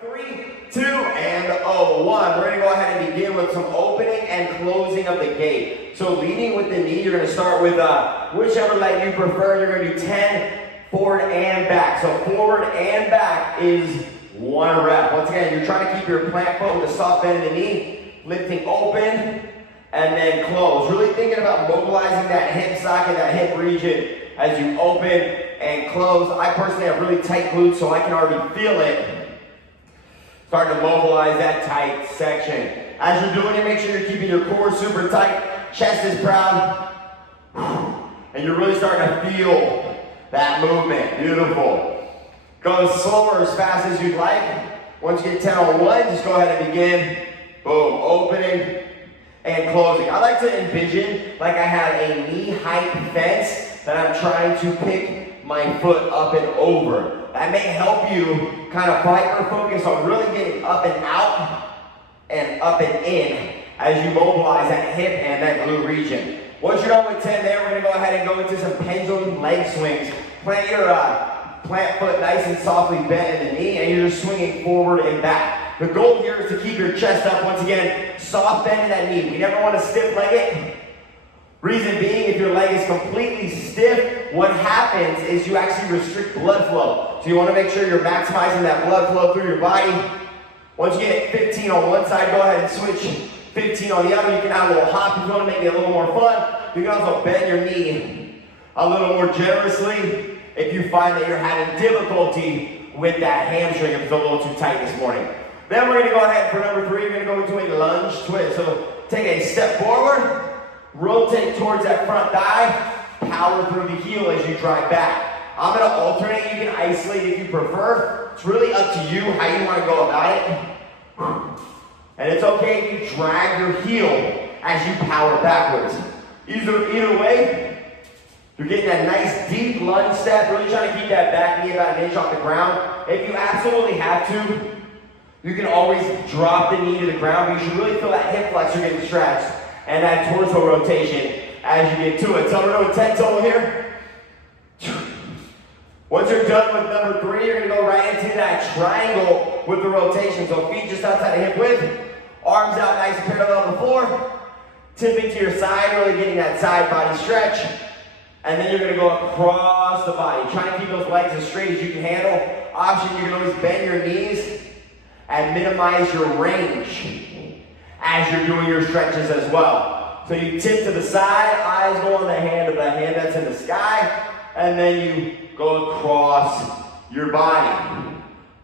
3, 2, and 1. We're going to go ahead and begin with some opening and closing of the gate. So leading with the knee, you're going to start with whichever leg you prefer. You're going to do 10 forward and back. So forward and back is 1 rep. Once again, you're trying to keep your plant foot with a soft bend in the knee, lifting open, and then close. Really thinking about mobilizing that hip socket, that hip region as you open and close. I personally have really tight glutes, so I can already feel it. Starting to mobilize that tight section. As you're doing it, make sure you're keeping your core super tight, chest is proud, and you're really starting to feel that movement. Beautiful. Go slower as fast as you'd like. Once you get 10 on 1, just go ahead and begin. Boom, opening and closing. I like to envision like I have a knee-height fence that I'm trying to pick my foot up and over. That may help you kind of hyper-focus on really getting up and out and up and in as you mobilize that hip and that glute region. Once you're done with 10 there, we're going to go ahead and go into some pendulum leg swings. Plant your plant foot nice and softly bent in the knee, and you're just swinging forward and back. The goal here is to keep your chest up. Once again, soft bend in that knee. We never want to stiff leg it. Reason being, if your leg is completely stiff, what happens is you actually restrict blood flow. So you want to make sure you're maximizing that blood flow through your body. Once you get 15 on one side, go ahead and switch 15 on the other. You can add a little hop if you want to make it a little more fun. You can also bend your knee a little more generously if you find that you're having difficulty with that hamstring if it's a little too tight this morning. Then we're going to go ahead for number 3. We're going to go into a lunge twist. So take a step forward. Rotate towards that front thigh, power through the heel as you drive back. I'm going to alternate. You can isolate if you prefer. It's really up to you how you want to go about it. And it's okay if you drag your heel as you power backwards. Either way, you're getting that nice deep lunge step, really trying to keep that back knee about 1 inch off the ground. If you absolutely have to, you can always drop the knee to the ground, but you should really feel that hip flexor getting stretched and that torso rotation as you get to it. So we're doing 10 total here. Once you're done with number 3, you're gonna go right into that triangle with the rotation. So feet just outside of hip width, arms out nice and parallel to the floor, tipping to your side, really getting that side body stretch. And then you're gonna go across the body. Try to keep those legs as straight as you can handle. Option, you can always bend your knees and minimize your range as you're doing your stretches as well. So you tip to the side, eyes go on the hand that's in the sky, and then you go across your body.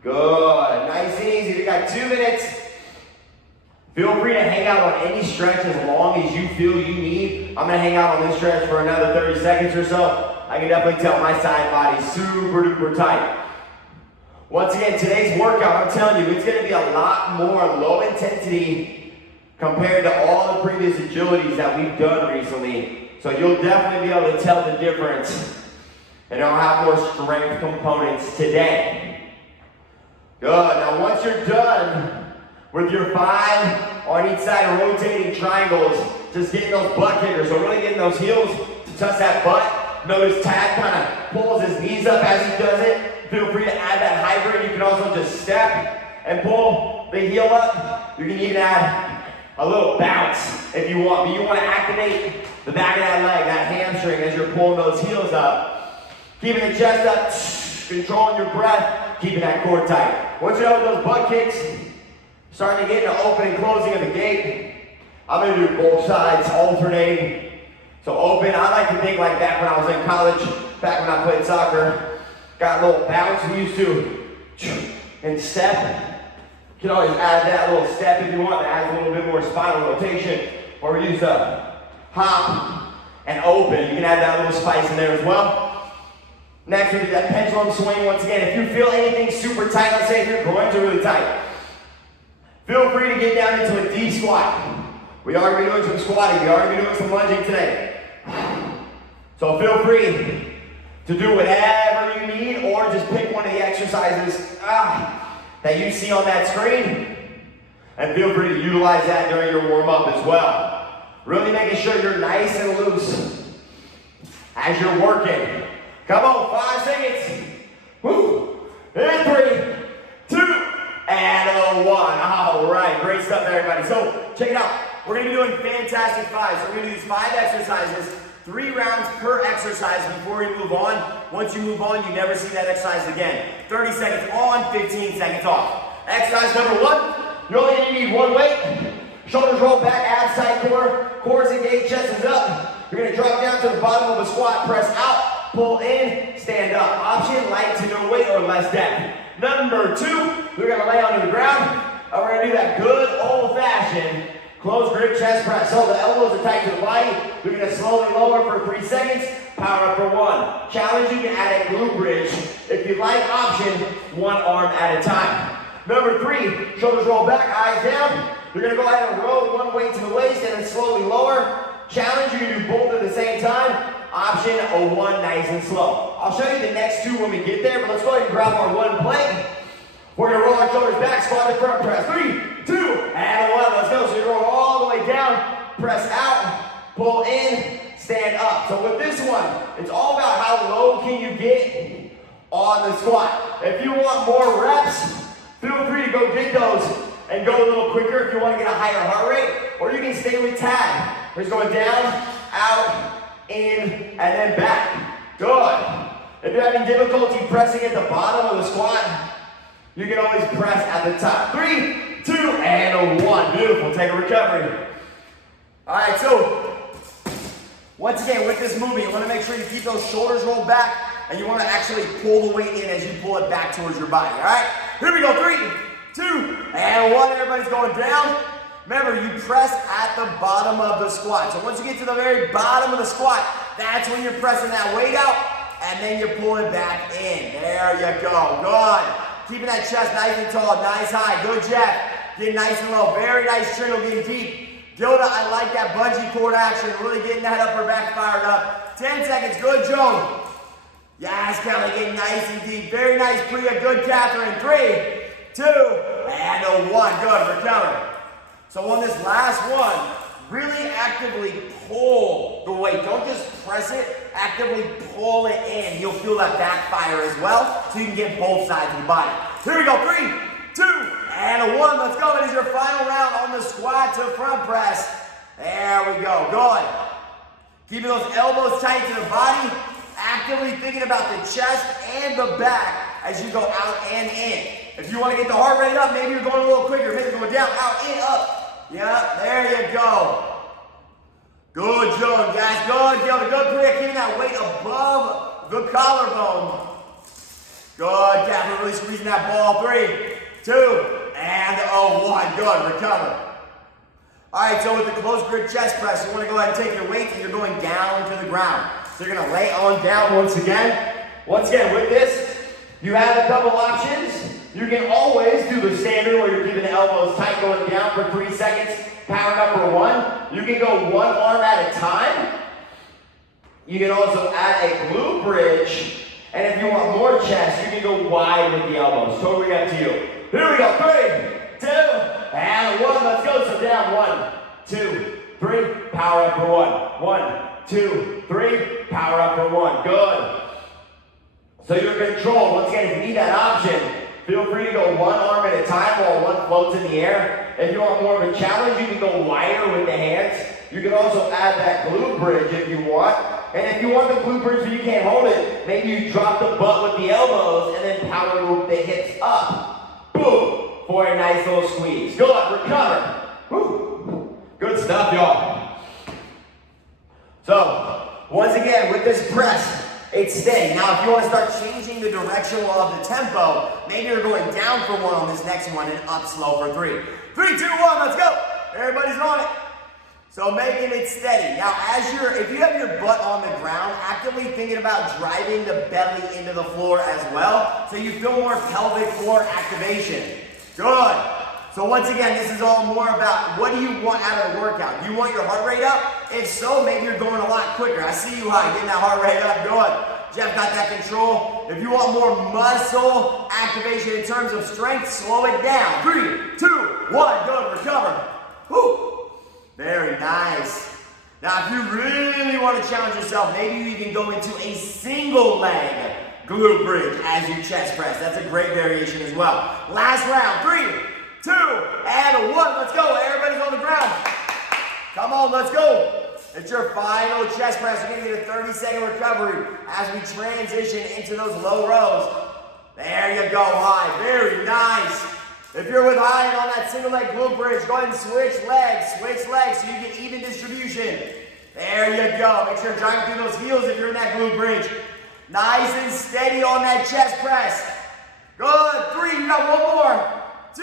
Good, nice and easy. We got 2 minutes. Feel free to hang out on any stretch as long as you feel you need. I'm gonna hang out on this stretch for another 30 seconds or so. I can definitely tell my side body's super duper tight. Once again, today's workout, I'm telling you, it's gonna be a lot more low intensity compared to all the previous agilities that we've done recently. So you'll definitely be able to tell the difference. And I'll have more strength components today. Good, now once you're done with your 5 on each side rotating triangles, just getting those butt kickers, so really getting those heels to touch that butt. Notice Tad kind of pulls his knees up as he does it. Feel free to add that hybrid. You can also just step and pull the heel up. You can even add a little bounce if you want, but you want to activate the back of that leg, that hamstring as you're pulling those heels up. Keeping the chest up, controlling your breath, keeping that core tight. Once you're done with those butt kicks, starting to get into open and closing of the gate. I'm going to do both sides, alternating. So open, I like to think like that when I was in college, back when I played soccer. Got a little bounce, we used to, and step. You can always add that little step if you want to add a little bit more spinal rotation, or use a hop and open. You can add that little spice in there as well. Next, we do that pendulum swing. Once again, if you feel anything super tight, let's say if your groins are really tight, feel free to get down into a deep squat. We are going to be doing some squatting. We are going to be doing some lunging today. So feel free to do whatever you need, or just pick one of the exercises that you see on that screen, and feel free to utilize that during your warm-up as well. Really making sure you're nice and loose as you're working. Come on, 5 seconds. Woo. And 3, 2, and a 1. All right, great stuff, everybody. So check it out. We're going to be doing fantastic fives. So we're going to do these 5 exercises, 3 rounds per exercise before we move on. Once you move on, you never see that exercise again. 30 seconds on, 15 seconds off. Exercise number 1, you're only going to need 1 weight. Shoulders roll back, abs tight core, cores engaged, chest is up. You're going to drop down to the bottom of a squat, press out, pull in, stand up. Option, light to no weight or less depth. Number 2, we're going to lay onto the ground, and we're going to do that good old-fashioned close grip chest press. So the elbows are tight to the body. We're going to slowly lower for 3 seconds, power up for 1. Challenge, you can add a glute bridge. If you like, option, 1 arm at a time. Number 3, shoulders roll back, eyes down. You're going to go ahead and roll 1 weight to the waist and then slowly lower. Challenge, you can do both at the same time. Option, a 1 nice and slow. I'll show you the next 2 when we get there, but let's go ahead and grab our 1 plate. We're going to roll our shoulders back, squat to front press. 3, 2, and 1. Let's go. So you roll all the way down, press out, pull in, stand up. So with this one, it's all about how low can you get on the squat. If you want more reps, feel free to go get those and go a little quicker if you want to get a higher heart rate, or you can stay with tag. We're just going down, out, in, and then back. Good. If you're having difficulty pressing at the bottom of the squat, you can always press at the top. 3, 2, and a 1. Beautiful. Take a recovery. All right, so once again, with this movement, you want to make sure you keep those shoulders rolled back, and you want to actually pull the weight in as you pull it back towards your body. All right, here we go. 3, 2, and 1. Everybody's going down. Remember, you press at the bottom of the squat. So once you get to the very bottom of the squat, that's when you're pressing that weight out, and then you pull it back in. There you go. Good. Keeping that chest nice and tall, nice high. Good, Jeff. Getting nice and low. Very nice triangle, getting deep. Gilda, I like that bungee cord action. Really getting that upper back fired up. 10 seconds. Good, Joan. Yes, Kelly, getting nice and deep. Very nice, Priya. Good, Catherine. 3, 2, and a 1. Good, recover. So on this last one, really actively pull the weight. Don't just press it, actively pull it in. You'll feel that backfire as well, so you can get both sides of the body. Here we go, 3, 2, and a 1. Let's go. It is your final round on the squat to front press. There we go, good. Keeping those elbows tight to the body, actively thinking about the chest and the back as you go out and in. If you want to get the heart rate up, maybe you're going a little quicker. Maybe going down, out, in, up. Yeah, there you go. Good, Joan, guys. Good, Gilda. Good, Priya. Keeping that weight above the collarbone. Good, Catherine. Really squeezing that ball. 3, 2, and a 1. Good, recover. All right, so with the close grip chest press, you want to go ahead and take your weight and you're going down to the ground. So you're going to lay on down once again. Once again, with this, you have a couple options. You can always do the standard where you're keeping the elbows tight going down for 3 seconds, powered up for 1. You can go 1 arm at a time. You can also add a glute bridge. And if you want more chest, you can go wide with the elbows. Totally up to you. Here we go. 3, 2, and 1. Let's go. So down. 1, 2, 3. Power up for 1. 1, 2, 3. Power up for 1. Good. So you're controlled. Once again, if you need that option, feel free to go 1 arm at a time while 1 floats in the air. If you want more of a challenge, you can go wider with the hands. You can also add that glute bridge if you want. And if you want the glute bridge but you can't hold it, maybe you drop the butt with the elbows and then power move the hips up. Boom! For a nice little squeeze. Good, recover. Woo. Good stuff, y'all. So, once again, with this press, it's steady. Now, if you want to start changing the direction of the tempo, maybe you're going down for 1 on this next one and up slow for 3. 3, 2, 1, let's go. Everybody's on it. So making it steady. Now, if you have your butt on the ground, actively thinking about driving the belly into the floor as well, so you feel more pelvic floor activation. Good. So once again, this is all more about what do you want out of the workout. Do you want your heart rate up? If so, maybe you're going a lot quicker. I see you high, getting that heart rate up. Good. Jeff got that control. If you want more muscle activation in terms of strength, slow it down. 3, 2, 1. Good. Recover. Woo. Very nice. Now, if you really want to challenge yourself, maybe you can go into a single leg glute bridge as you chest press. That's a great variation as well. Last round, 3, 2, and 1. Let's go. Everybody's on the ground. Come on, let's go. It's your final chest press. We're gonna get a 30-second recovery as we transition into those low rows. There you go, high. Very nice. If you're with high on that single leg glute bridge, go ahead and switch legs so you get even distribution. There you go. Make sure you're driving through those heels if you're in that glute bridge. Nice and steady on that chest press. Good. 3, you got 1 more. 2,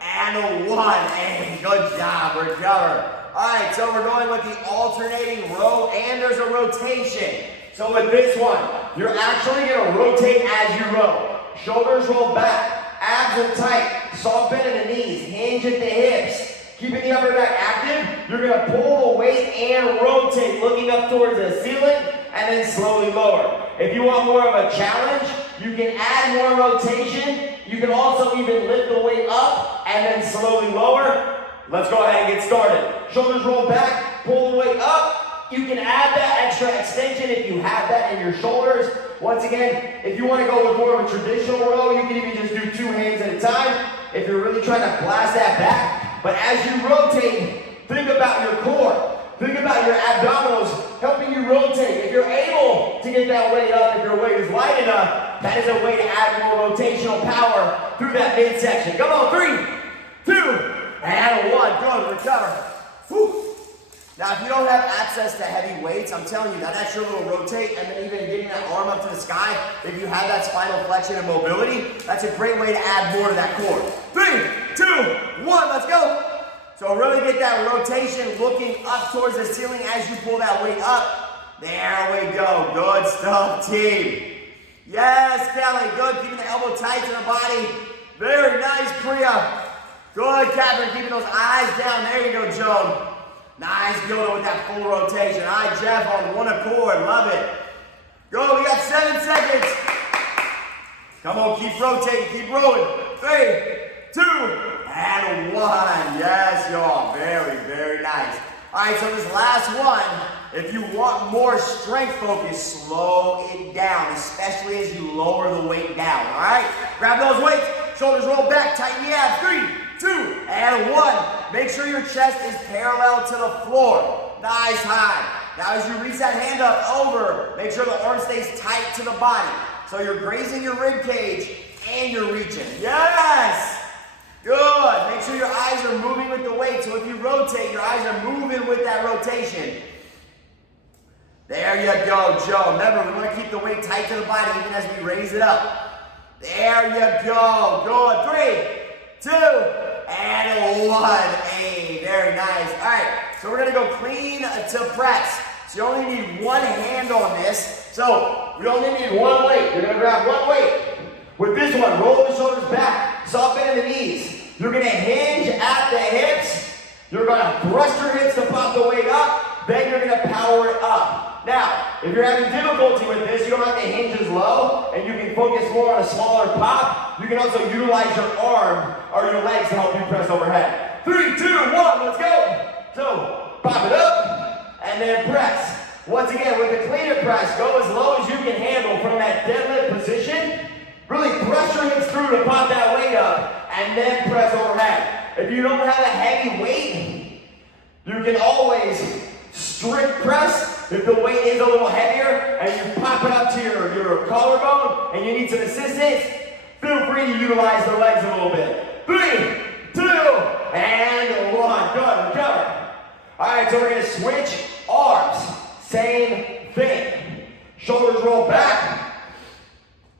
and 1. Hey, good job. Recover. All right, so we're going with the alternating row, and there's a rotation. So with this one, you're actually going to rotate as you row. Shoulders roll back, abs are tight, soft bend in the knees, hinge at the hips. Keeping the upper back active, you're going to pull the weight and rotate, looking up towards the ceiling, and then slowly lower. If you want more of a challenge, you can add more rotation. You can also even lift the weight up and then slowly lower. Let's go ahead and get started. Shoulders roll back, pull the weight up. You can add that extra extension if you have that in your shoulders. Once again, if you want to go with more of a traditional row, you can even just do 2 hands at a time if you're really trying to blast that back. But as you rotate, think about your core. Think about your abdominals helping you rotate. If you're able to get that weight up, if your weight is light enough, that is a way to add more rotational power through that midsection. Come on, 3, 2, and 1. Good, recover. Whew. Now, if you don't have access to heavy weights, I'm telling you, that extra little rotate and then even getting that arm up to the sky, if you have that spinal flexion and mobility, that's a great way to add more to that core. 3, 2, 1, let's go. So really get that rotation looking up towards the ceiling as you pull that weight up. There we go. Good stuff, team. Yes, Kelly. Good. Keeping the elbow tight to the body. Very nice, Priya. Good, Catherine. Keeping those eyes down. There you go, Joan. Nice, Gilda, with that full rotation. All right, Jeff, on one accord. Love it. Go. We got 7 seconds. Come on, keep rotating. Keep rolling. 3, 2, and 1. Yes, y'all. Very, very nice. All right, so this last one, if you want more strength focus, slow it down, especially as you lower the weight down. All right? Grab those weights. Shoulders roll back. Tighten the abs. 3, 2, and 1. Make sure your chest is parallel to the floor. Nice high. Now as you reach that hand up over, make sure the arm stays tight to the body. So you're grazing your rib cage and you're reaching. Yes! Good. Make sure your eyes are moving with the weight. So if you rotate, your eyes are moving with that rotation. There you go, Joe. Remember, we want to keep the weight tight to the body even as we raise it up. There you go. Good. 3, 2, and 1. Hey, very nice. All right, so we're going to go clean to press. So you only need 1 hand on this. So we only need 1 weight. You're going to grab 1 weight. With this one, roll the shoulders back, soft bend in the knees. You're going to hinge at the hips. You're going to thrust your hips to pop the weight up. Then you're going to power it up. Now, if you're having difficulty with this, you don't have to hinge as low, and you can focus more on a smaller pop. You can also utilize your arm or your legs to help you press overhead. 3, 2, 1, let's go. So, pop it up, and then press. Once again, with the cleaner press, go as low as you can handle from that deadlift position. Really press your hips through to pop that weight up, and then press overhead. If you don't have a heavy weight, you can always strict press. If the weight is a little heavier and you pop it up to your collarbone and you need some assistance, feel free to utilize the legs a little bit. 3, 2, and 1. Good, recover. All right, so we're going to switch arms. Same thing. Shoulders roll back.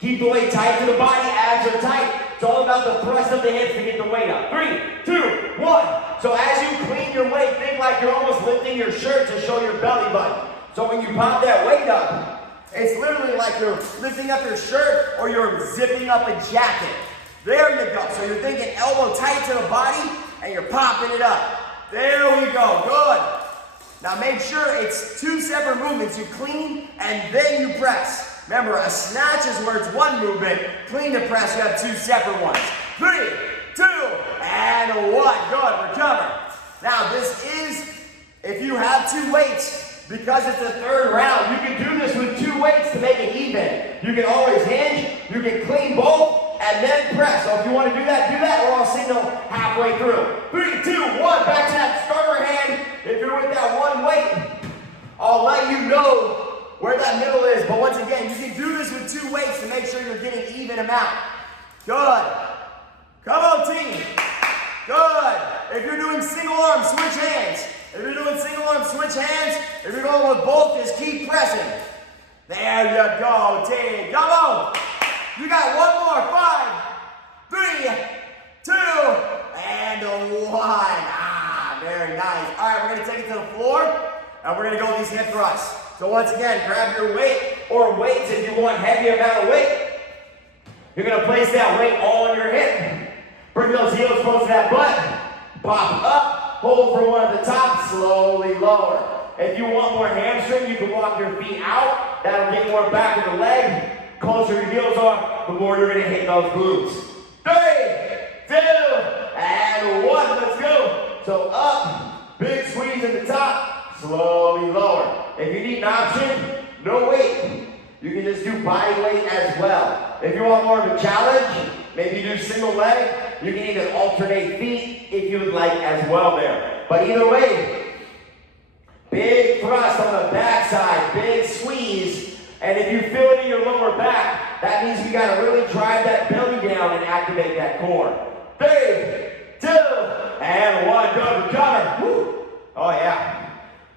Keep the weight tight to the body, abs are tight. It's all about the press of the hips to get the weight up. 3, 2, 1. So as you clean your weight, think like you're almost lifting your shirt to show your belly button. So when you pop that weight up, it's literally like you're lifting up your shirt or you're zipping up a jacket. There you go. So you're thinking elbow tight to the body and you're popping it up. There we go. Good. Now make sure it's 2 separate movements. You clean and then you press. Remember, a snatch is where it's 1 movement. Clean to press, you have 2 separate ones. 3, 2, and 1. Good, recover. Now this is, if you have 2 weights, because it's the 3rd round, you can do this with 2 weights weights to make it even. You can always hinge, you can clean both, and then press. So if you want to do that, or I'll signal halfway through. 3, 2, 1, back to that starter hand. If you're with that one weight, I'll let you know where that middle is. But once again, you can do this with 2 weights to make sure you're getting even amount. Good. Come on, team. Good. If you're doing single arm, switch hands. If you're doing single arm, switch hands. If you're going with both, just keep pressing. There you go, team. Come on. You got one more. 5, 3, 2, and 1. Very nice. All right, we're going to take it to the floor, and we're going to go with these hip thrusts. So once again, grab your weight, or weights if you want heavy amount of weight. You're going to place that weight on your hip. Bring those heels close to that butt. Pop up. Hold for one at the top. Slowly lower. If you want more hamstring, you can walk your feet out. That'll get more back of the leg. Closer your heels are, the more you're going to hit those glutes. 3, 2, and 1. Let's go. So up. Big squeeze at the top. Slowly lower. If you need an option, no weight. You can just do body weight as well. If you want more of a challenge, maybe do single leg. You can even alternate feet if you would like as well there. But either way, big thrust on the backside, big squeeze. And if you feel it in your lower back, that means you gotta really drive that belly down and activate that core. 3, 2, and 1. Good, recover. Woo. Oh yeah.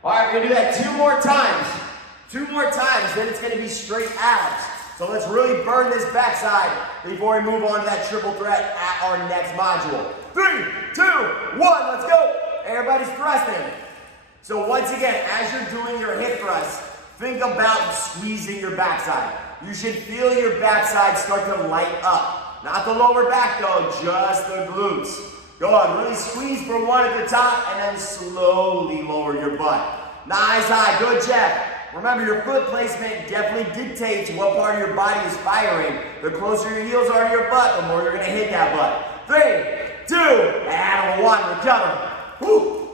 All right, we're gonna do that 2 more times. 2 more times, then it's gonna be straight abs. So let's really burn this backside before we move on to that triple threat at our next module. 3, 2, 1, let's go. Everybody's thrusting. So once again, as you're doing your hip thrusts, think about squeezing your backside. You should feel your backside start to light up. Not the lower back though, just the glutes. Go on, really squeeze for 1 at the top and then slowly lower your butt. Nice high, good check. Remember, your foot placement definitely dictates what part of your body is firing. The closer your heels are to your butt, the more you're going to hit that butt. 3, 2, and 1. Recover. Woo.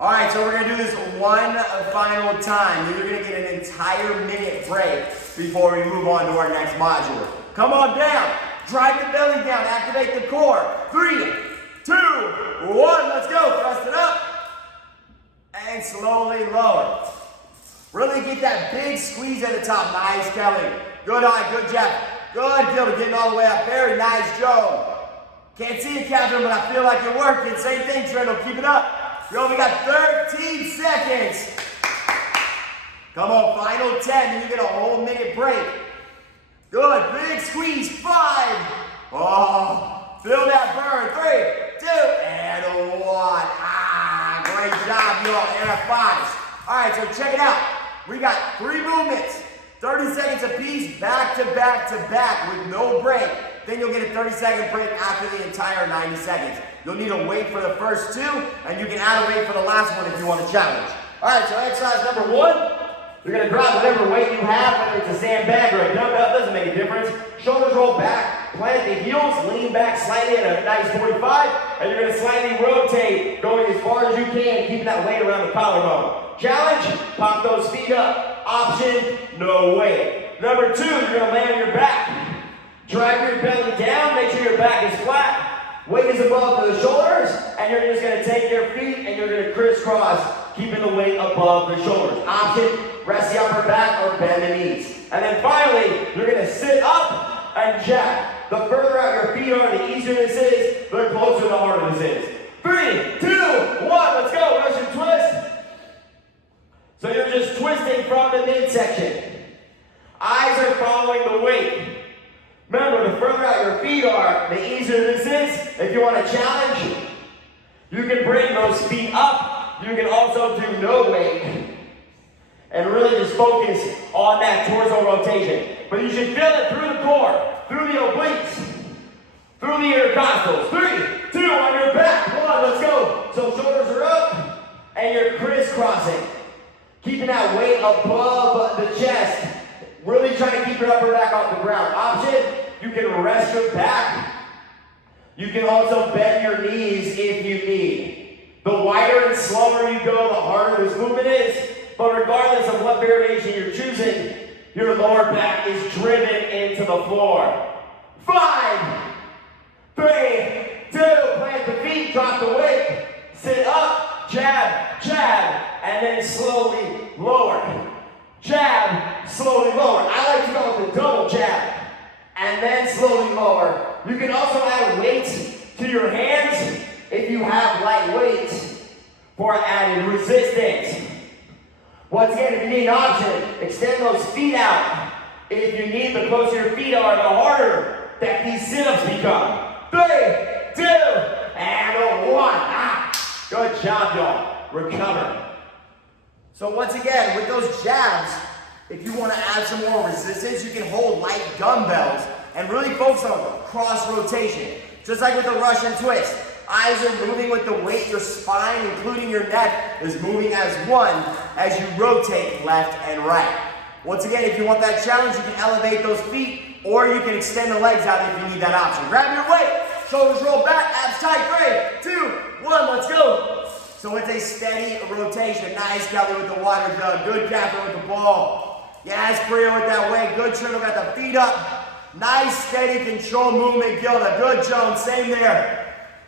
All right, so we're going to do this 1 final time. Then you're going to get an entire minute break before we move on to our next module. Come on down. Drive the belly down. Activate the core. 3, 2, 1. Let's go. Thrust it up. And slowly lower. Really get that big squeeze at the top. Nice, Kelly. Good eye, good Jeff. Good, Gilda, getting all the way up. Very nice, Joe. Can't see you, Catherine, but I feel like you're working. Same thing, Trindle. Keep it up. We only got 13 seconds. Come on, final 10. Then you get a whole minute break. Good, big squeeze. 5. Oh, feel that burn. 3, 2, and 1. Great job, you all. F5s. All right, so check it out. We got 3 movements, 30 seconds apiece, back to back to back with no break. Then you'll get a 30-second break after the entire 90 seconds. You'll need a weight for the first 2, and you can add a weight for the last one if you want to challenge. All right, so exercise number 1, you're going to drop whatever weight you have, whether it's a sandbag or a dumbbell, doesn't make a difference. Shoulders roll back, plant the heels, lean back slightly at a nice 45, and you're going to slightly rotate, going as far as you can, keeping that weight around the collarbone. Challenge, pop those feet up. Option, no weight. Number 2, you're going to lay on your back. Drive your belly down, make sure your back is flat. Weight is above the shoulders, and you're just going to take your feet and you're going to crisscross, keeping the weight above the shoulders. Option, rest the upper back or bend the knees. And then finally, you're going to sit up and jack. The further out your feet are, the easier this is, the closer the harder this is. 3, 2, 1, let's go. Russian twist. So you're just twisting from the midsection. Eyes are following the weight. Remember, the further out your feet are, the easier this is. If you want a challenge, you can bring those feet up. You can also do no weight. And really just focus on that torso rotation. But you should feel it through the core, through the obliques, through the intercostals. 3, 2, on your back. 1, let's go. So shoulders are up, and you're crisscrossing. Keeping that weight above the chest. Really trying to keep your upper back off the ground. Option, you can rest your back. You can also bend your knees if you need. The wider and slower you go, the harder this movement is. But regardless of what variation you're choosing, your lower back is driven into the floor. 5, 3, 2, plant the feet, drop the weight, sit up, jab, jab, and then slowly lower. Jab, slowly lower. I like to go with the double jab, and then slowly lower. You can also add weight to your hands if you have light weights for added resistance. Once again, if you need an option, extend those feet out. If you need, the closer your feet are, the harder that these sit-ups become. 3, 2, and 1. Good job, y'all. Recover. So once again, with those jabs, if you want to add some more resistance, you can hold light dumbbells and really focus on cross rotation. Just like with the Russian twist. Eyes are moving with the weight. Your spine, including your neck, is moving as one as you rotate left and right. Once again, if you want that challenge, you can elevate those feet, or you can extend the legs out if you need that option. Grab your weight, shoulders roll back, abs tight. 3, 2, 1, let's go. So it's a steady rotation. Nice, Kelly, with the water jug. Good, Catherine, with the ball. Yes, Priya, with that weight. Good, Triple, got the feet up. Nice, steady, controlled movement, Gilda. Good, Joan, same there.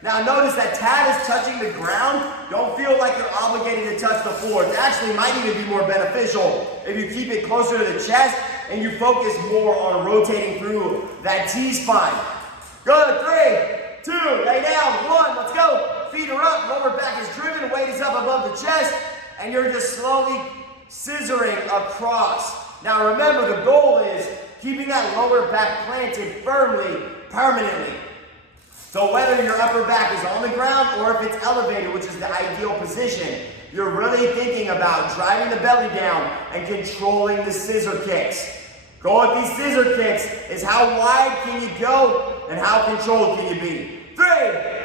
Now notice that Tad is touching the ground. Don't feel like you're obligated to touch the floor. It actually might even be more beneficial if you keep it closer to the chest and you focus more on rotating through that T-spine. Good, 3, 2, lay down, 1, let's go. Feet are up, lower back is driven, weight is up above the chest, and you're just slowly scissoring across. Now remember, the goal is keeping that lower back planted firmly, permanently. So whether your upper back is on the ground or if it's elevated, which is the ideal position, you're really thinking about driving the belly down and controlling the scissor kicks. Going with these scissor kicks is how wide can you go and how controlled can you be. 3,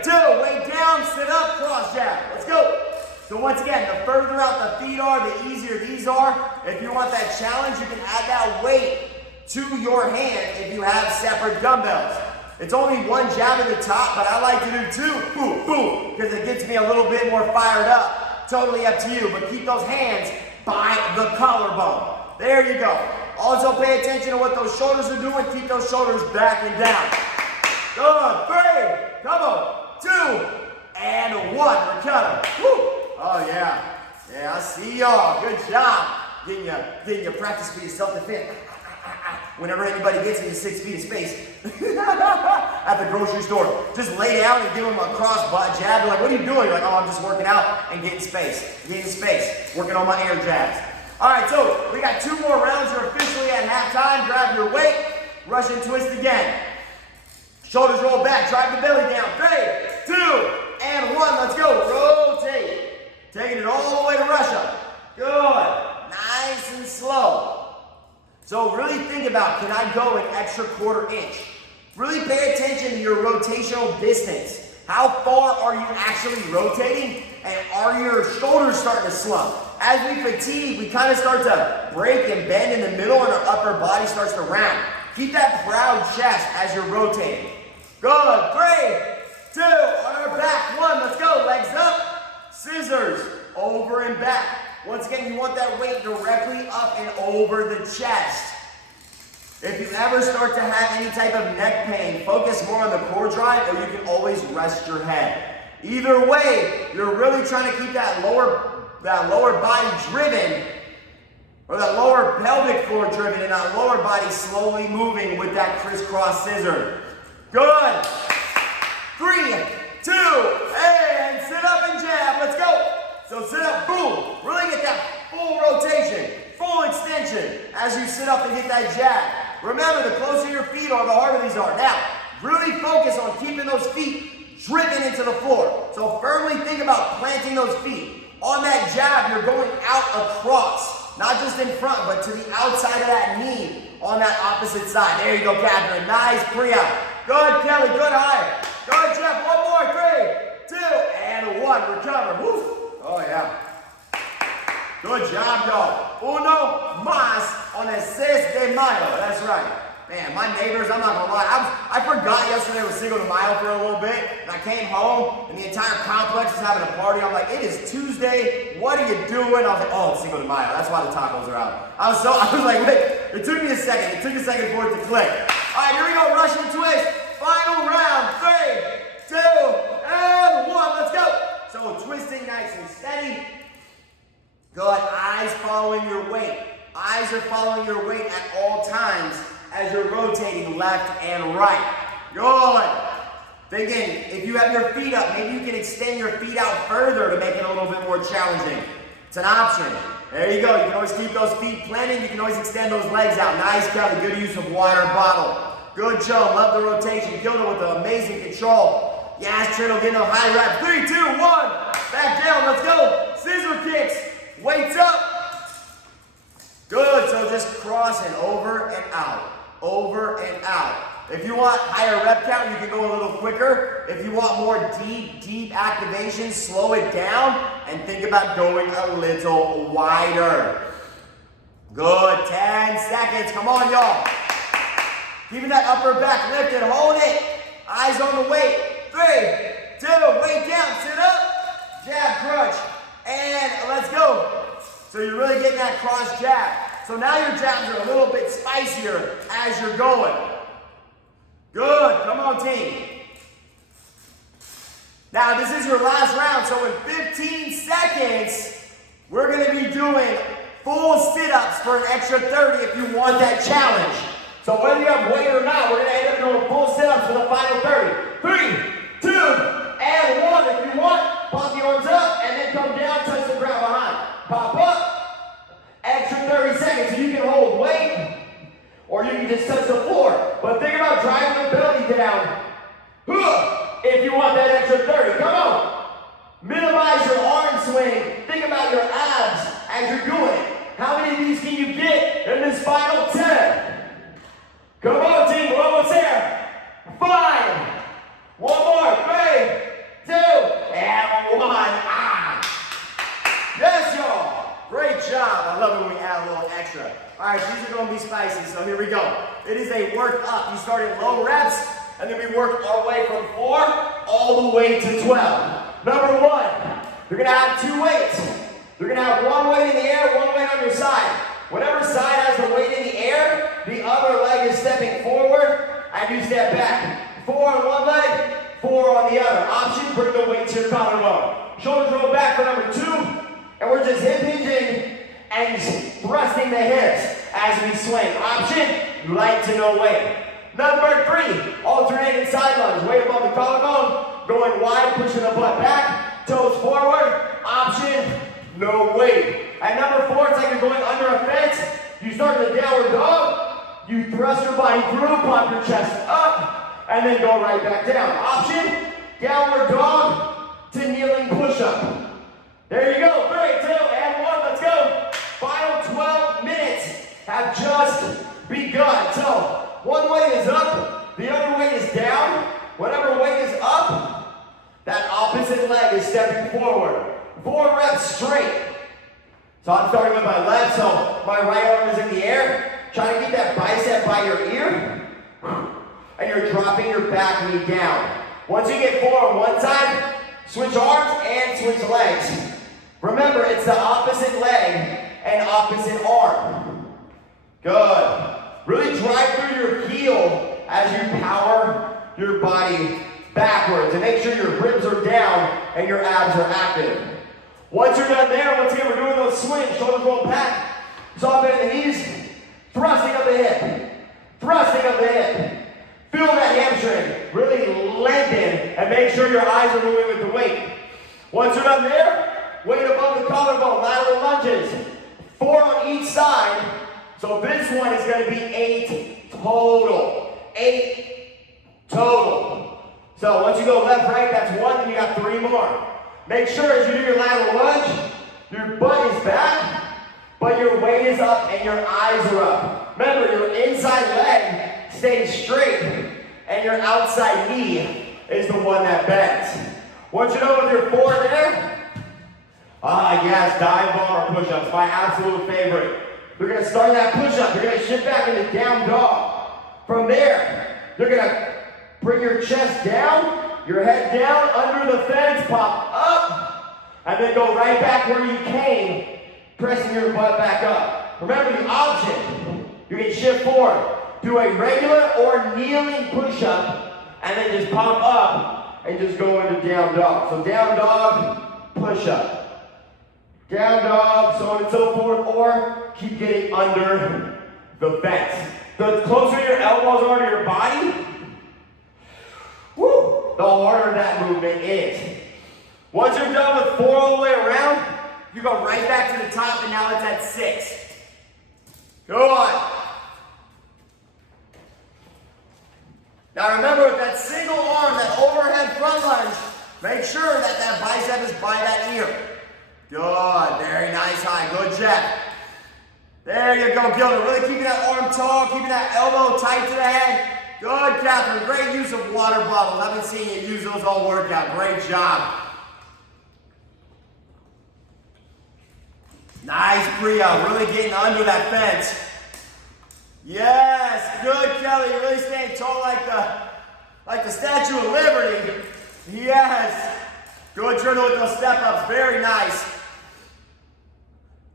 2, weight down, sit up, cross jab. Let's go. So once again, the further out the feet are, the easier these are. If you want that challenge, you can add that weight to your hand if you have separate dumbbells. It's only one jab at the top, but I like to do 2, boom, boom, because it gets me a little bit more fired up. Totally up to you, but keep those hands by the collarbone. There you go. Also pay attention to what those shoulders are doing. Keep those shoulders back and down. Good, 3, come on, 2, and 1, recover. Woo. Oh yeah, yeah, I see y'all, good job. Getting your practice for your self-defense. Whenever anybody gets into 6 feet of space at the grocery store, just lay down and give them a cross jab. They're like, what are you doing? You're like, oh, I'm just working out and getting space, working on my air jabs. All right, so we got 2 more rounds. You're officially at halftime. Grab your weight, Russian twist again. Shoulders roll back, drive the belly down. 3, 2, and 1, let's go. Rotate. Taking it all the way to Russia. Good, nice and slow. So really think about, can I go an extra 1/4 inch? Really pay attention to your rotational distance. How far are you actually rotating? And are your shoulders starting to slump? As we fatigue, we kind of start to break and bend in the middle and our upper body starts to round. Keep that proud chest as you're rotating. Good, 3, 2, on our back, 1, let's go, legs up, scissors, over and back. Once again, you want that weight directly up and over the chest. If you ever start to have any type of neck pain, focus more on the core drive, or you can always rest your head. Either way, you're really trying to keep that lower body driven, or that lower pelvic floor driven, and that lower body slowly moving with that crisscross scissor. Good. 3, 2, and sit up and jab. Let's go. So sit up, boom. Really get that full rotation, full extension as you sit up and get that jab. Remember, the closer your feet are, the harder these are. Now, really focus on keeping those feet driven into the floor. So firmly think about planting those feet. On that jab, you're going out across, not just in front, but to the outside of that knee on that opposite side. There you go, Catherine. Nice, Priya. Good, Kelly. Good, higher. Good, Jeff. 1 more. 3, 2, and 1. Recover. Woo. Oh, yeah. Good job, y'all. 1 más on el 6 de mayo. That's right. Man, my neighbors, I'm not gonna lie, I forgot yesterday was Cinco de Mayo for a little bit, and I came home, and the entire complex is having a party. I'm like, it is Tuesday, what are you doing? I was like, oh, it's Cinco de Mayo, that's why the tacos are out. I was like, wait, it took me a second. It took a second for it to click. All right, here we go, Russian twist. Final round, 3, 2, and 1, let's go. So twisting nice and steady. Good, eyes following your weight. Eyes are following your weight at all times as you're rotating left and right. Good. Thinking, if you have your feet up, maybe you can extend your feet out further to make it a little bit more challenging. It's an option. There you go. You can always keep those feet planted. You can always extend those legs out. Nice, Kelly. Good use of water bottle. Good job. Love the rotation. Killed it with the amazing control. Yes, Triddle getting a high rep. 3, 2, 1. Back down. Let's go. Scissor kicks. Weights up. Good. So just crossing over and out. Over and out. If you want higher rep count, you can go a little quicker. If you want more deep activation, slow it down and think about going a little wider. Good, 10 seconds. Come on, y'all. Keeping that upper back lifted, hold it. Eyes on the weight. 3, 2, weight down, sit up, jab, crunch, and let's go. So you're really getting that cross jab. So now your jabs are a little bit spicier as you're going. Good, come on team. Now this is your last round, so in 15 seconds, we're gonna be doing full sit-ups for an extra 30 if you want that challenge. So whether you have weight or not, we're gonna end up doing full sit-ups for the final 30. 3, 2, and 1. If you want, pop the arms up and then come down, touch the ground behind. Pop up, extra 30 seconds so you can hold weight, or you can just touch the floor. But think about driving the belly down. If you want that extra 30, come on. Minimize your arm swing. Think about your abs as you're doing it. How many of these can you get in this final 10? Come on, team, we're almost there. 5, one more, 3, 2, and 1. Yes, y'all. Great job. I love it when we add a little extra. All right, these are going to be spicy, so here we go. It is a work up. You start at low reps, and then we work our way from 4 all the way to 12. Number 1, you're going to have 2 weights. You're going to have 1 weight in the air, 1 weight on your side. Whatever side has the weight in the air, the other leg is stepping forward, and you step back. 4 on one leg, 4 on the other. Option, bring the weight to your collarbone. Shoulders roll back for number 2, and we're just hip hinging and thrusting the hips as we swing. Option, light to no weight. Number 3, alternating side lunge. Weight above the collarbone, going wide, pushing the butt back, toes forward. Option, no weight. At number 4, it's like you're going under a fence. You start in the downward dog, you thrust your body through, pop your chest up, and then go right back down. Option, downward dog to kneeling push-up. There you go, 3, 2, and 1, let's go. Final 12 minutes have just begun. So, one weight is up, the other weight is down. Whatever weight is up, that opposite leg is stepping forward. 4 reps straight. So I'm starting with my left, so my right arm is in the air. Try to keep that bicep by your ear. And you're dropping your back knee down. Once you get 4 on one side, switch arms and switch legs. Remember, it's the opposite leg and opposite arm. Good. Really drive through your heel as you power your body backwards. And make sure your ribs are down and your abs are active. Once you're done there, once again, we're doing those swings, shoulders roll back, soft bend the knees, thrusting up the hip, thrusting up the hip. Feel that hamstring, really lengthen, and make sure your eyes are moving with the weight. Once you're done there, weight above the collarbone, lateral lunges, 4 on each side. So this one is going to be 8 total. 8 total. So once you go left, right, that's 1, then you got 3 more. Make sure as you do your lateral lunge, your butt is back, but your weight is up and your eyes are up. Remember, your inside leg stays straight, and your outside knee is the one that bends. Once you're done with your 4 there, yes, dive bar push-ups, my absolute favorite. You're gonna start that push-up, you're gonna shift back into down dog. From there, you're gonna bring your chest down, your head down, under the fence, pop up, and then go right back where you came, pressing your butt back up. Remember the option, you can shift forward. Do a regular or kneeling push-up, and then just pop up, and just go into down dog. So down dog, push-up. Down dog, so on and so forth, or keep getting under the fence. The closer your elbows are to your body, woo, the harder that movement is. Once you're done with 4 all the way around, you go right back to the top, and now it's at 6. Go on. Now remember, with that single arm, that overhead front lunge, make sure that that bicep is by that ear. Good, very nice, high, good Jeff. There you go, Gilda. Really keeping that arm tall, keeping that elbow tight to the head. Good, Catherine. Great use of water bottles. I've been seeing you use those all workout. Great job. Nice, Priya. Really getting under that fence. Yes, good, Kelly. You're really staying tall like the Statue of Liberty. Yes. Good, Journal, with those step-ups. Very nice.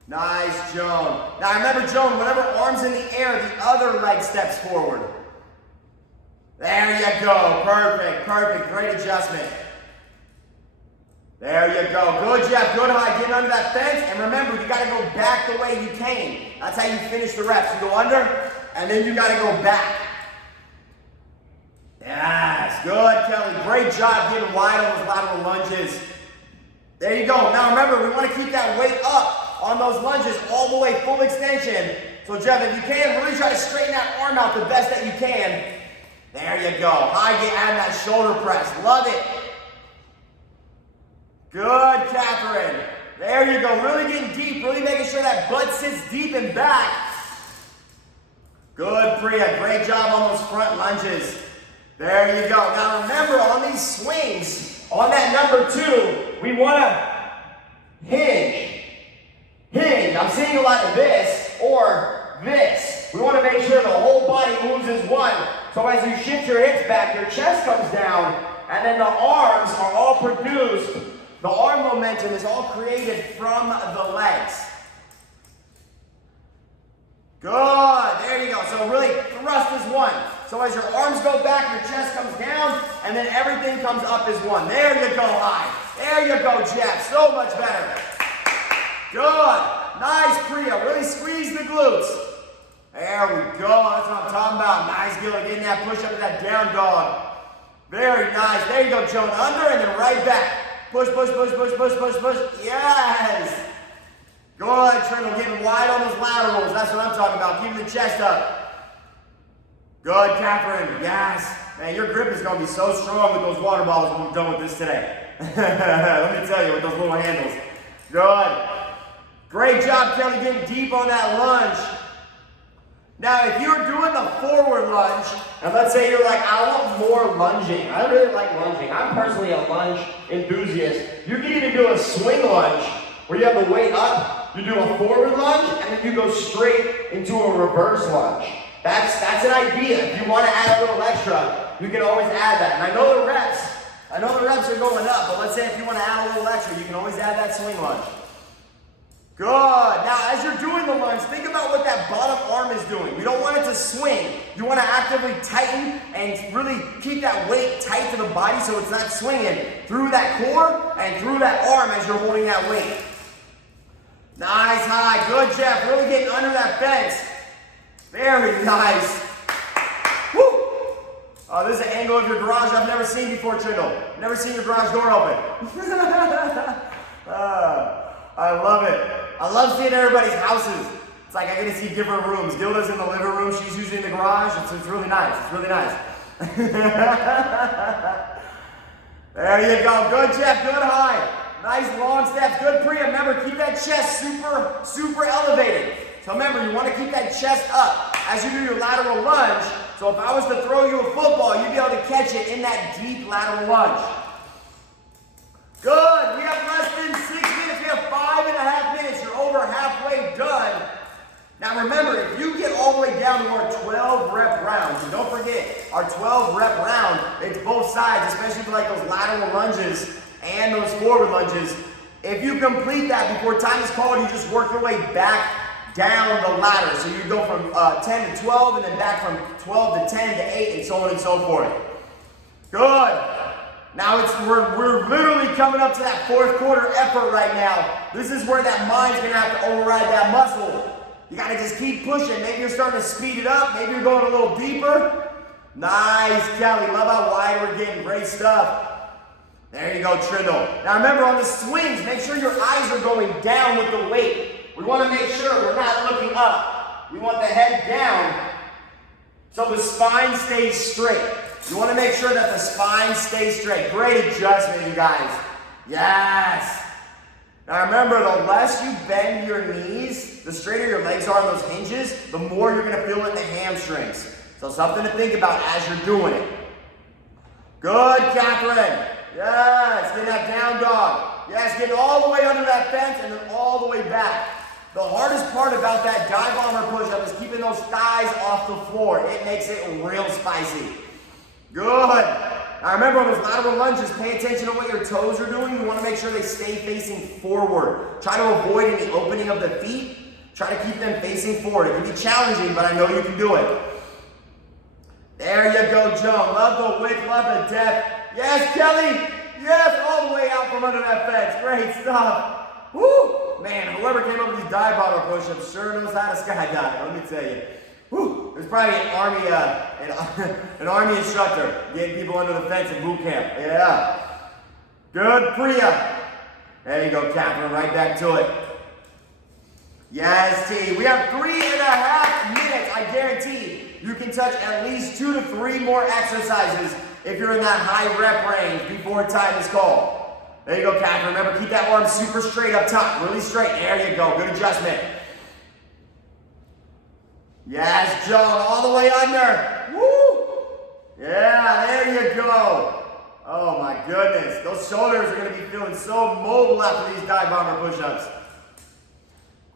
Nice, Joan. Now remember, Joan, whenever arm's in the air, the other leg steps forward. There you go. Perfect, perfect. Great adjustment. There you go. Good, Jeff. Good, high. Getting under that fence. And remember, you got to go back the way you came. That's how you finish the reps. You go under, and then you got to go back. Yes. Good, Kelly. Great job getting wide on those lateral lunges. There you go. Now remember, we want to keep that weight up on those lunges all the way, full extension. So Jeff, if you can, really try to straighten that arm out the best that you can. There you go. High, get adding that shoulder press. Love it. Good, Catherine. There you go. Really getting deep. Really making sure that butt sits deep and back. Good, Priya. Great job on those front lunges. There you go. Now remember, on these swings, on that number 2, we want to hinge. Hinge. I'm seeing a lot of this or this. We want to make sure the whole body moves as one. So as you shift your hips back, your chest comes down, and then the arms are all produced. The arm momentum is all created from the legs. Good. There you go. So really thrust as one. So as your arms go back, your chest comes down, and then everything comes up as one. There you go, high. There you go, Jeff. So much better. Good. Nice, Priya. Really squeeze the glutes. There we go. That's what I'm talking about. Nice, Gil. Getting that push up to that down dog. Very nice. There you go, Joan. Under and then right back. Push, push, push, push, push, push, push. Yes. Good, Trindle. Getting wide on those laterals. That's what I'm talking about. Keeping the chest up. Good, Catherine. Yes. Man, your grip is going to be so strong with those water bottles when we're done with this today. Let me tell you, with those little handles. Good. Great job, Kelly, getting deep on that lunge. Now, if you're doing the forward lunge, and let's say you're like, I want more lunging. I really like lunging. I'm personally a lunge enthusiast. You can even do a swing lunge, where you have the weight up, you do a forward lunge, and then you go straight into a reverse lunge. That's an idea. If you want to add a little extra, you can always add that. And I know the reps are going up, but let's say if you want to add a little extra, you can always add that swing lunge. Good. Now, as you're doing the lunge, think about what that bottom arm is doing. You don't want it to swing. You want to actively tighten and really keep that weight tight to the body so it's not swinging through that core and through that arm as you're holding that weight. Nice, high. Good, Jeff. Really getting under that fence. Very nice. Woo! Oh, this is an angle of your garage I've never seen before, Trindle. Never seen your garage door open. I love it. I love seeing everybody's houses. It's like I get to see different rooms. Gilda's in the living room. She's usually in the garage. It's really nice. It's really nice. There you go. Good, Jeff. Good, high. Nice long steps. Good, Priya. Remember, keep that chest super elevated. So remember, you want to keep that chest up as you do your lateral lunge. So if I was to throw you a football, you'd be able to catch it in that deep lateral lunge. Good. We have less than 6 minutes. We have 5.5 minutes. You're over halfway done. Now remember, if you get all the way down to our 12 rep rounds, and don't lateral lunges and those forward lunges, if you complete that before time is called, you just work your way back down the ladder. So you go from 10 to 12 and then back from 12 to 10 to 8 and so on and so forth. Good. Now we're literally coming up to that fourth quarter effort right now. This is where that mind's gonna have to override that muscle. You gotta just keep pushing. Maybe you're starting to speed it up. Maybe you're going a little deeper. Nice, Kelly. Love how wide we're getting. Great stuff. There you go, Trindle. Now remember on the swings, make sure your eyes are going down with the weight. We want to make sure we're not looking up. We want the head down so the spine stays straight. You want to make sure that the spine stays straight. Great adjustment, you guys. Yes. Now remember, the less you bend your knees, the straighter your legs are on those hinges, the more you're going to feel it in the hamstrings. So something to think about as you're doing it. Good, Catherine. Yes, getting that down dog. Yes, getting all the way under that fence and then all the way back. The hardest part about that dive bomber push-up is keeping those thighs off the floor. It makes it real spicy. Good. Now remember on those lateral lunges, pay attention to what your toes are doing. You want to make sure they stay facing forward. Try to avoid any opening of the feet. Try to keep them facing forward. It can be challenging, but I know you can do it. There you go, Joan. Love the width, love the depth. Yes, Kelly. Yes, all the way out from under that fence. Great stuff. Woo! Man, whoever came up with these dive bomber push-ups sure knows how to skydive. Let me tell you. Woo! There's probably an army instructor getting people under the fence in boot camp. Yeah. Good, Priya. There you go, Catherine. Right back to it. Yes, T. We have 3.5 minutes. I guarantee you can touch at least 2 to 3 more exercises if you're in that high rep range before time is called. There you go, Catherine. Remember, keep that arm super straight up top. Really straight. There you go. Good adjustment. Yes, Joan. All the way under. Woo! Yeah, there you go. Oh, my goodness. Those shoulders are going to be feeling so mobile after these dive bomber push-ups.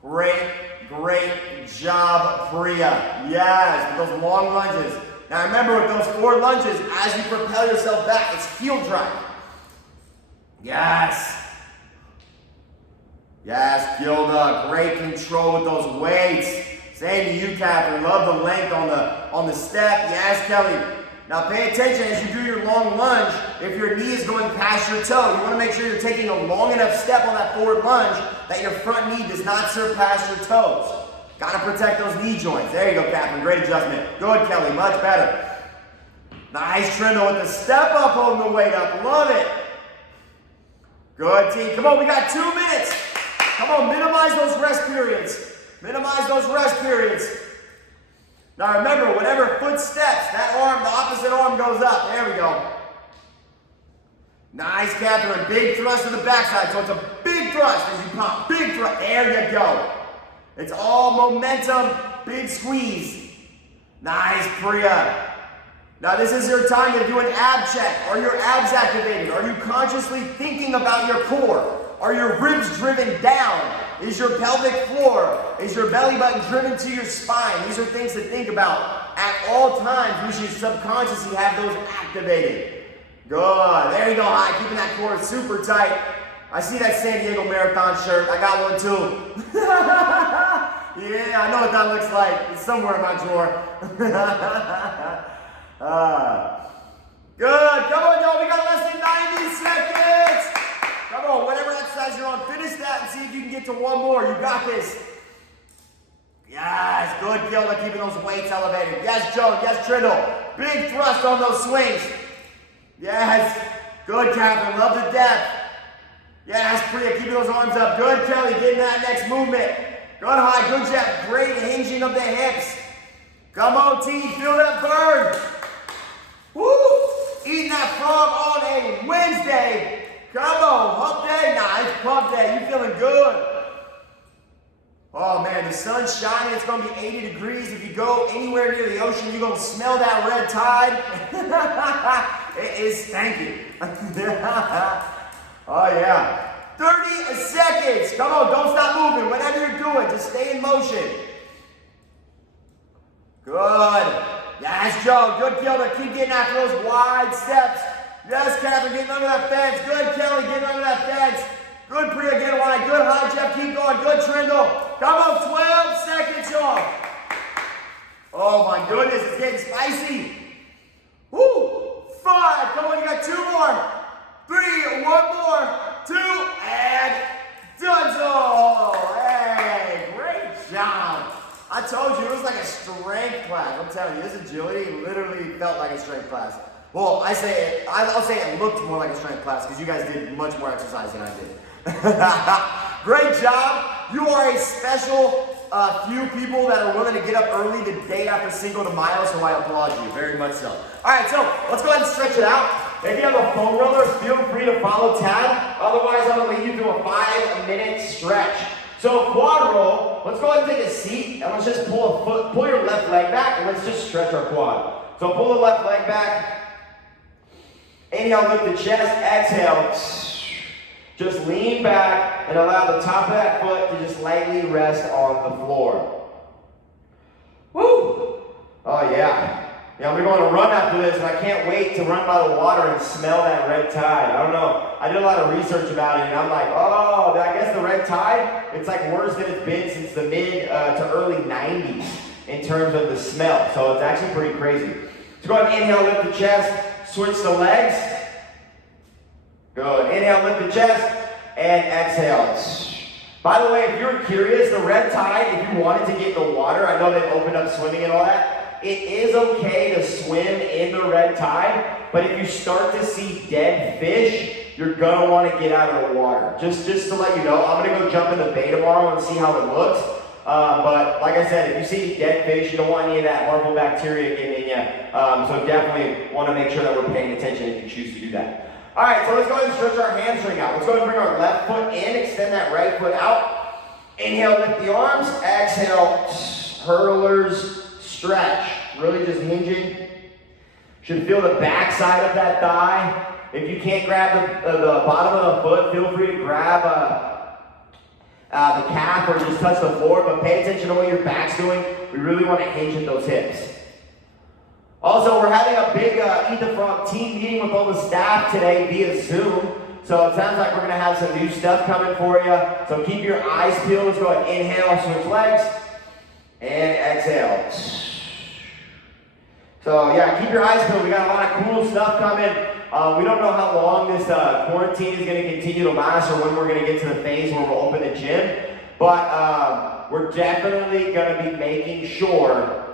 Great, great job, Priya. Yes, with those long lunges. Now remember, with those 4 lunges, as you propel yourself back, it's heel drive. Yes. Yes, Gilda. Great control with those weights. Same to you, Catherine. Love the length on the step. Yes, Kelly. Now pay attention as you do your long lunge. If your knee is going past your toe, you want to make sure you're taking a long enough step on that forward lunge that your front knee does not surpass your toes. Got to protect those knee joints. There you go, Catherine. Great adjustment. Good, Kelly. Much better. Nice, Trindle, with the step up, holding the weight up. Love it. Good, team. Come on, we got 2 minutes. Come on, minimize those rest periods. Minimize those rest periods. Now remember, whenever foot steps, that arm, the opposite arm goes up. There we go. Nice, Catherine. Big thrust to the backside. So it's a big thrust as you pump. Big thrust. There you go. It's all momentum. Big squeeze. Nice, Priya. Now this is your time to do an ab check. Are your abs activated? Are you consciously thinking about your core? Are your ribs driven down? Is your pelvic floor, is your belly button driven to your spine? These are things to think about. At all times, you should subconsciously have those activated. Good. There you go, high. Keeping that core super tight. I see that San Diego Marathon shirt. I got one too. Yeah, I know what that looks like. It's somewhere in my drawer. Good. Come on, y'all. We got less than 90 seconds. Come on, whatever exercise you're on, finish that and see if you can get to one more. You got this. Yes, good, Gilda, keeping those weights elevated. Yes, Joe. Yes, Trindle. Big thrust on those swings. Yes. Good, Catherine. Love the depth. Yes, Priya, keeping those arms up. Good, Kelly, getting that next movement. Good, high. Good, Jeff. Great hinging of the hips. Come on, T. Feel that burn. Woo! Eating that frog on a Wednesday. Come on, hump day, nice pump day. You feeling good? Oh man, the sun's shining. It's gonna be 80 degrees. If you go anywhere near the ocean, you're gonna smell that red tide. It is stinky. Oh yeah. 30 seconds. Come on, don't stop moving. Whatever you're doing, just stay in motion. Good. Yes, Joe. Good, Gilda. Keep getting after those wide steps. Yes, Catherine, getting under that fence. Good, Kelly, getting under that fence. Good, Priya, get wide. Good, high, Jeff, keep going. Good, Trindle. Come on, 12 seconds, y'all. Oh my goodness, it's getting spicy. Woo! 5, come on, you got 2 more. 3, 1 more, 2, and donezo. Hey, great job. I told you, it was like a strength class. I'm telling you, this agility literally felt like a strength class. Well, I'll say it looked more like a strength class because you guys did much more exercise than I did. Great job. You are a special few people that are willing to get up early the day after Cinco de Mayo, so I applaud you very much so. All right, so let's go ahead and stretch it out. If you have a foam roller, feel free to follow Tad. Otherwise, I'm going to lead you through a 5-minute stretch. So quad roll, let's go ahead and take a seat, and let's just pull your left leg back, and let's just stretch our quad. So pull the left leg back. Inhale, lift the chest. Exhale. Just lean back and allow the top of that foot to just lightly rest on the floor. Woo! Oh yeah. Yeah, I'm gonna go on a run after this, and I can't wait to run by the water and smell that red tide. I don't know. I did a lot of research about it, and I'm like, oh, I guess the red tide, it's like worse than it's been since the mid to early 90s in terms of the smell. So it's actually pretty crazy. So go ahead and inhale, lift the chest, switch the legs. Good. Inhale, lift the chest, and exhale. By the way, if you're curious, the red tide, if you wanted to get in the water, I know they've opened up swimming and all that. It is okay to swim in the red tide, but if you start to see dead fish, you're gonna want to get out of the water. Just to let you know, I'm gonna go jump in the bay tomorrow and see how it looks. But like I said, if you see dead fish, you don't want any of that harmful bacteria getting in you. So definitely want to make sure that we're paying attention if you choose to do that. All right, so let's go ahead and stretch our hamstring out. Let's go ahead and bring our left foot in, extend that right foot out. Inhale, lift the arms. Exhale, hurlers, stretch. Really just hinging. Should feel the back side of that thigh. If you can't grab the bottom of the foot, feel free to grab the calf or just touch the floor, but pay attention to what your back's doing. We really want to hinge at those hips. Also, we're having a big Eat the Frog team meeting with all the staff today via Zoom. So it sounds like we're going to have some new stuff coming for you. So keep your eyes peeled. Let's go ahead and inhale, switch legs, and exhale. So yeah, keep your eyes peeled. We got a lot of cool stuff coming. We don't know how long this quarantine is going to continue to last or when we're going to get to the phase where we'll open the gym. But we're definitely going to be making sure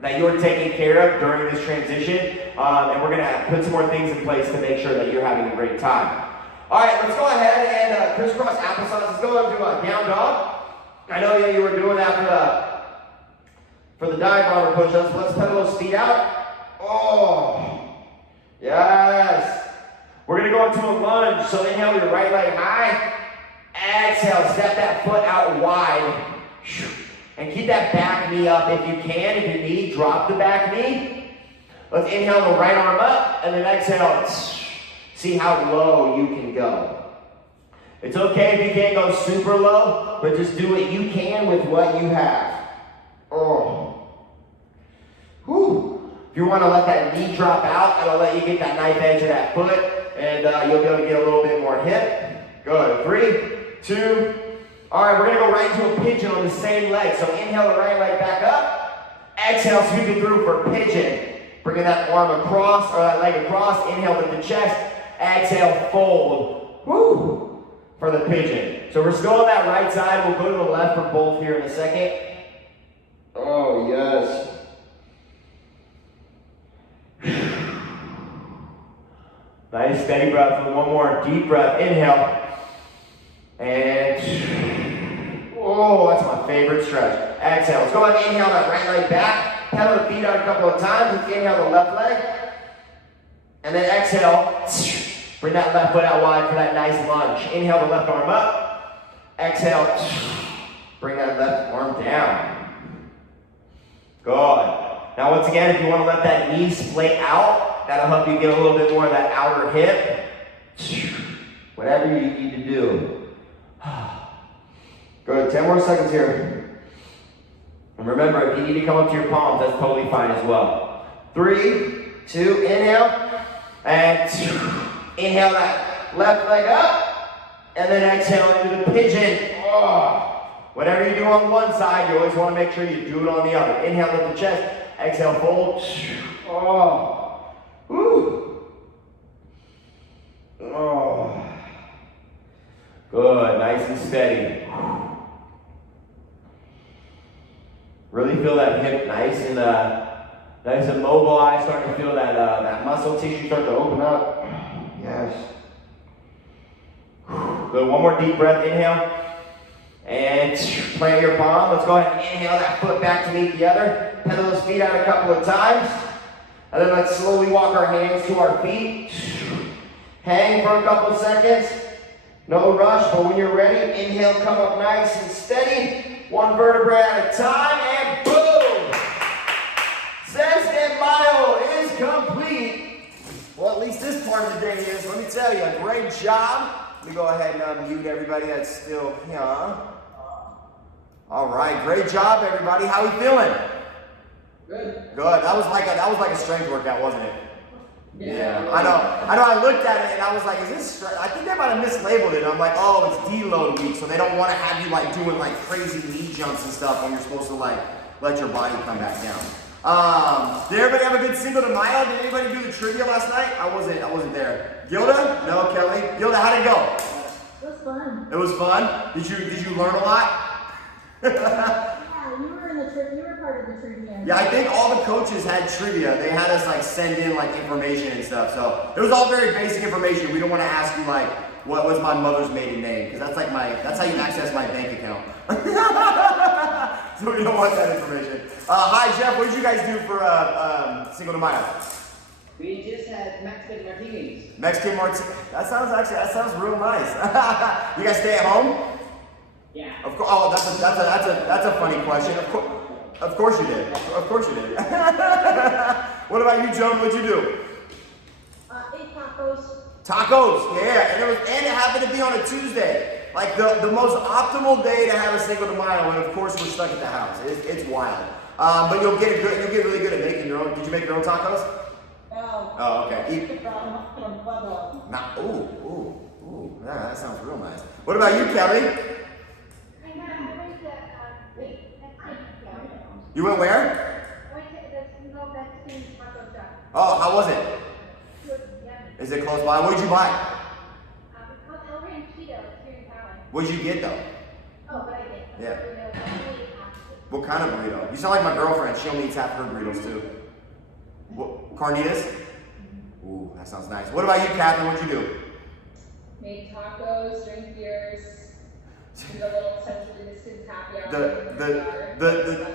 that you're taken care of during this transition. And we're going to put some more things in place to make sure that you're having a great time. All right, let's go ahead and crisscross applesauce. Let's go and do a down dog. I know you were doing that for the dive bomber push-ups. Let's pedal those feet out. Oh, yes. We're going to go into a lunge. So inhale your right leg high. Exhale, step that foot out wide. And keep that back knee up if you can. If you need, drop the back knee. Let's inhale the right arm up and then exhale. See how low you can go. It's okay if you can't go super low, but just do what you can with what you have. Oh. Whew. If you want to let that knee drop out, that'll let you get that knife edge of that foot, and you'll be able to get a little bit more hip. Good. 3, 2. All right, we're going to go right into a pigeon on the same leg. So inhale the right leg back up. Exhale, sweep it through for pigeon. Bringing that arm across, or that leg across. Inhale with the chest. Exhale, fold. Woo! For the pigeon. So we're still on that right side. We'll go to the left for both here in a second. Oh, yes. Nice, steady breath. One more deep breath. Inhale. And, oh, that's my favorite stretch. Exhale. Let's go ahead and inhale that right leg back. Pedal the feet out a couple of times. Let's inhale the left leg. And then exhale. Bring that left foot out wide for that nice lunge. Inhale the left arm up. Exhale. Bring that left arm down. Good. Now once again, if you want to let that knee splay out, that'll help you get a little bit more of that outer hip. Whatever you need to do. Good. 10 more seconds here. And remember, if you need to come up to your palms, that's totally fine as well. 3, 2, inhale. And inhale that left leg up, and then exhale into the pigeon. Oh. Whatever you do on one side, you always want to make sure you do it on the other. Inhale, lift the chest. Exhale, fold. Oh. Woo. Oh. Good, nice and steady. Really feel that hip nice and mobilized. Starting to feel that that muscle tissue start to open up. Yes. Good. One more deep breath. Inhale. And plant your palm. Let's go ahead and inhale that foot back to meet the other. Pedal those feet out a couple of times. And then let's slowly walk our hands to our feet. Hang for a couple of seconds. No rush, but when you're ready, inhale, come up nice and steady. One vertebrae at a time, and boom! Sesame mile is complete. Well, at least this part of the day is. Let me tell you, great job. Let me go ahead and unmute everybody that's still here. All right, great job, everybody. How we feeling? Good. Good. That was like a strength workout, wasn't it? Yeah. I know. I looked at it and I was like, is this strength? I think they might have mislabeled it. I'm like, oh, it's deload week, so they don't want to have you like doing like crazy knee jumps and stuff when you're supposed to like let your body come back down. Did everybody have a good Cinco de Mayo? Did anybody do the trivia last night? I wasn't there. Gilda? No, Kelly. Gilda, how'd it go? It was fun. It was fun. Did you learn a lot? Yeah, you were part of the trivia. Yeah, I think all the coaches had trivia. They had us like send in like information and stuff. So it was all very basic information. We don't want to ask you like what was my mother's maiden name, because that's how you access my bank account. So we don't want that information. Hi Jeff, what did you guys do for Cinco de Mayo? We just had Mexican martinis. Mexican martini. That sounds real nice. You guys stay at home? Yeah. Of course. Oh, that's a funny question. Of course you did. Of course you did. What about you, Joan? What'd you do? Ate tacos. Tacos. Yeah, and it happened to be on a Tuesday. Like the most optimal day to have a Cinco de Mayo, and of course we're stuck at the house. It's wild. But you'll get really good at making your own. Did you make your own tacos? No. Oh, okay. From Pueblo. Ooh. Yeah, that sounds real nice. What about you, Kelly? You went where? Oh, how was it? Is it close by? What did you buy? What did you get though? Yeah. What kind of burrito? You sound like my girlfriend. She only eats half her burritos too. What, carnitas? Ooh, that sounds nice. What about you, Catherine? What'd you do? Made tacos, drink beers, do the little central distance happy hour.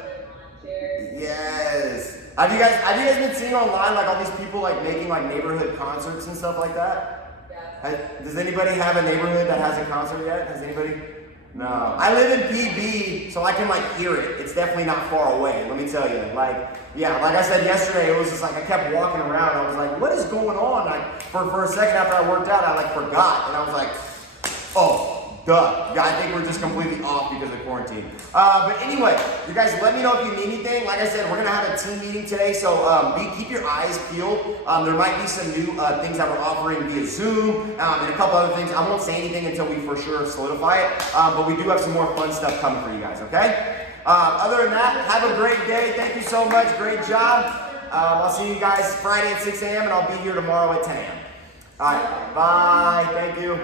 Yes. Have you guys been seeing online like all these people like making like neighborhood concerts and stuff like that? Yes. Does anybody have a neighborhood that has a concert yet? Has anybody? No. I live in PB, so I can like hear it. It's definitely not far away, let me tell you. Like I said yesterday, it was just like I kept walking around. I was like, what is going on? Like for a second after I worked out, I like forgot. And I was like, oh, duh. Yeah, I think we're just completely off because of quarantine. But anyway, you guys let me know if you need anything. Like I said, we're gonna have a team meeting today, so keep your eyes peeled. There might be some new things that we're offering via Zoom and a couple other things. I won't say anything until we for sure solidify it, but we do have some more fun stuff coming for you guys, okay? Other than that, have a great day. Thank you so much. Great job. I'll see you guys Friday at 6 a.m. and I'll be here tomorrow at 10 a.m. All right, bye. Thank you.